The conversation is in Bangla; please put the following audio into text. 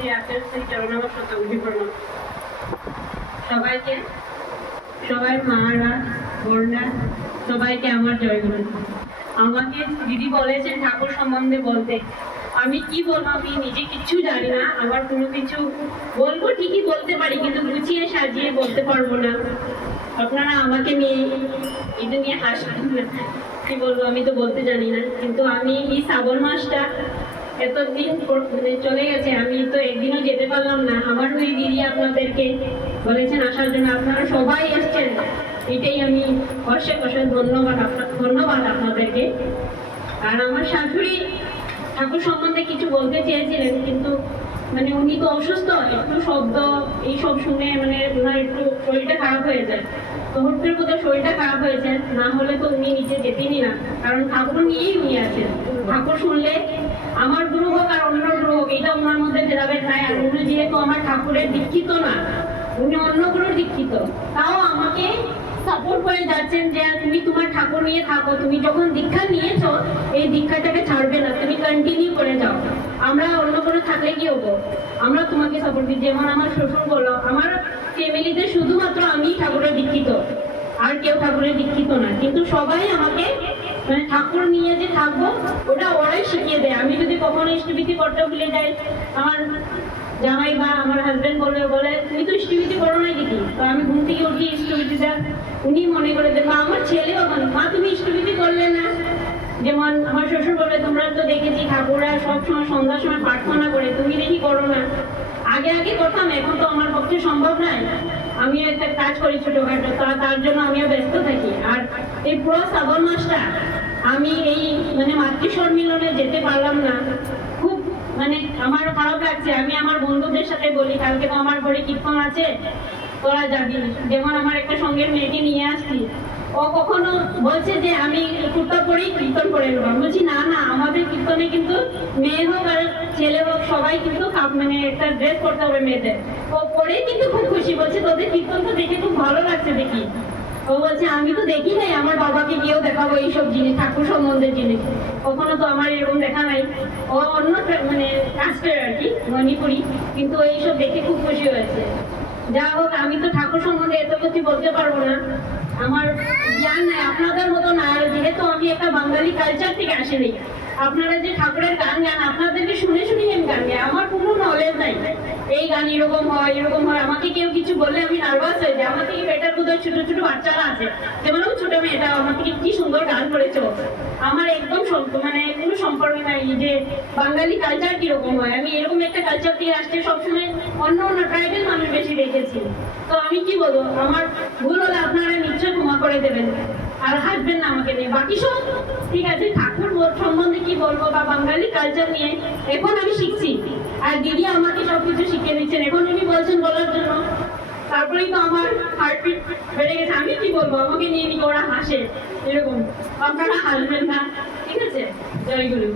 শ্রী আচার্য শ্রী চরণামর শতাব্দী প্রণাম সবাইকে, সবাই মারা বোনরা সবাইকে আমার জয়গুরু। আমাকে দিদি বলেছেন ঠাকুর সম্বন্ধে বলতে, আমি কি বলবো, আমি নিজে কিচ্ছু জানি না। আমার কোনো কিছু বলবো ঠিকই বলতে পারি, কিন্তু গুছিয়ে সাজিয়ে বলতে পারবো না। আপনারা আমাকে নিয়ে এটা নিয়ে হাসবেন না, কি বলবো আমি তো বলতে জানি না। কিন্তু আমি এই শ্রাবণ মাসটা এতদিন চলে গেছে, আমি তো একদিনও যেতে পারলাম না। আমার ওই দিদি আপনাদেরকে বলেছেন আসার জন্য, আপনারা সবাই এসছেন, এটাই আমি অশেষ অশেষ ধন্যবাদ আপনাদেরকে। আর আমার শাশুড়ি ঠাকুর সম্বন্ধে কিছু বলতে চেয়েছিলেন, কিন্তু উনি তো অসুস্থ, একটু শব্দ এইসব শুনে ওনার একটু শরীরটা খারাপ হয়ে যায়। তো হুট করে কোথাও শরীরটা খারাপ হয়েছে, না হলে তো উনি নিচে যেতেনই না, কারণ ঠাকুর নিয়েই উনি আছেন। ঠাকুর শুনলে আমার গুরু হোক আর অন্য গুরু হোক, এটা ওনার মধ্যে ভেদাভেদ নাই। আর উনি যেহেতু আমার ঠাকুরের দীক্ষিত না, উনি অন্য গুরুর দীক্ষিত, তাও আমাকে সাপোর্ট করে যাচ্ছেন যে তুমি তোমার ঠাকুর নিয়ে থাকো, তুমি যখন দীক্ষা নিয়েছো এই দীক্ষাটাকে ছাড়বে না, তুমি কন্টিনিউ করে যাও। আমরা অন্য কোনো থাকলে কি হবো, আমরা তোমাকে সাপোর্ট দিই। যেমন আমার শ্বশুর বললো, আমার ফ্যামিলিতে শুধুমাত্র আমি ঠাকুরের দীক্ষিত, আর কেউ ঠাকুরের দীক্ষিত না, কিন্তু সবাই আমাকে ঠাকুর নিয়ে যে থাকবো ওটা ওরাই শিখিয়ে দেয়। আমি যদি কখনো ইষ্টভীতি করতে ভুলে যাই, আমার জামাই বা আমার হাজবেন্ড বলে তুমি তো ইষ্টভীতি করো না দিদি, তো আমি ঘুম থেকে উঠি ইষ্টভীতিটা উনি মনে করে দেন। বা আমার ছেলেও বলে, মা তুমি ইষ্টভীতি করলে না। যেমন আমার শ্বশুর বলে, তোমরা তো দেখেছি ঠাকুররা সবসময় সন্ধ্যার সময় প্রার্থনা করে, তুমি দেখি করো না। আগে আগে করতাম, এখন তো আমার পক্ষে সম্ভব নয়। আমিও একটা কাজ করি ছোটখাটো, তার জন্য আমিও ব্যস্ত থাকি। আর এই পুরো শ্রাবণ মাসটা আমি এই মাতৃ সম্মিলনে যেতে পারলাম না, খুব আমার খারাপ লাগছে। আমি আমার বন্ধুদের সাথে বলি, কালকে তো আমার ঘরে কীর্তন আছে, তোরা যাবি। যেমন আমার একটা সঙ্গের মেয়েকে নিয়ে আসছি, ও কখনো বলছে যে আমি কুর্তা পরেই কীর্তন করে নেবো। বলছি না না, আমাদের কীর্তনে কিন্তু মেয়ে হোক আর ছেলে হোক সবাই কিন্তু একটা ড্রেস করতে হবে মেয়েদের। ও পরেই কিন্তু খুব খুশি, বলছে তোদের কীর্তন তো দেখে খুব ভালো লাগছে দেখি। ও বলছে আমি তো দেখি নাই, আমার বাবাকে গিয়েও দেখাবো এইসব জিনিস, ঠাকুর সম্বন্ধের জিনিস, কখনো তো আমার এরকম দেখা নাই। ও অন্য কাস্টের আর কি, মণিপুরি, কিন্তু এইসব দেখে খুব খুশি হয়েছে। যা হোক, আমি তো ঠাকুর সম্বন্ধে এত কিছু বলতে পারবো না, আমার জ্ঞান নাই আপনাদের মতো না। আর যেহেতু আমি একটা বাঙালি কালচার থেকে আসিনি, আপনারা যে ঠাকুরের গান গান, আপনাদেরকে শুনে শুনে আমি গান গাই, আমার কোনো নলেজ নাই এই গান এরকম হয় এরকম হয়। আমাকে কেউ কিছু বললে আমি নার্ভাস হয়ে যাই। আমার থেকে বেটার বোধহয় ছোট ছোট বাচ্চারা আছে, যেমন ছোট মেয়েটা আমার থেকে কি সুন্দর গান করেছো। আমার একদম কোনো সম্পর্ক নাই যে বাঙালি কালচার কিরকম হয়। আমি এরকম একটা কালচার থেকে আসতে সবসময় অন্য অন্য ট্রাইবেল মানুষ বেশি দেখেছি। তো আমি কি বলবো, আমার ভুল হলে আপনারা নিশ্চয় ক্ষমা করে দেবেন, আর হাসবেন না আমাকে নিয়ে। বাকি সব ঠিক আছে, ঠাকুর সম্বন্ধে কি বলবো বা বাঙালি কালচার নিয়ে এখন আমি শিখছি, আর দিদি আমাকে সবকিছু শিখিয়ে দিচ্ছেন। এখন উনি বলছেন বলার জন্য, তারপরেই তো আমার হার্টবিট বেড়ে গেছে। আমি কি বলবো, আমাকে নিয়ে ওরা হাসে এরকম, আপনারা হাসবেন না, ঠিক আছে। জয় গুরু।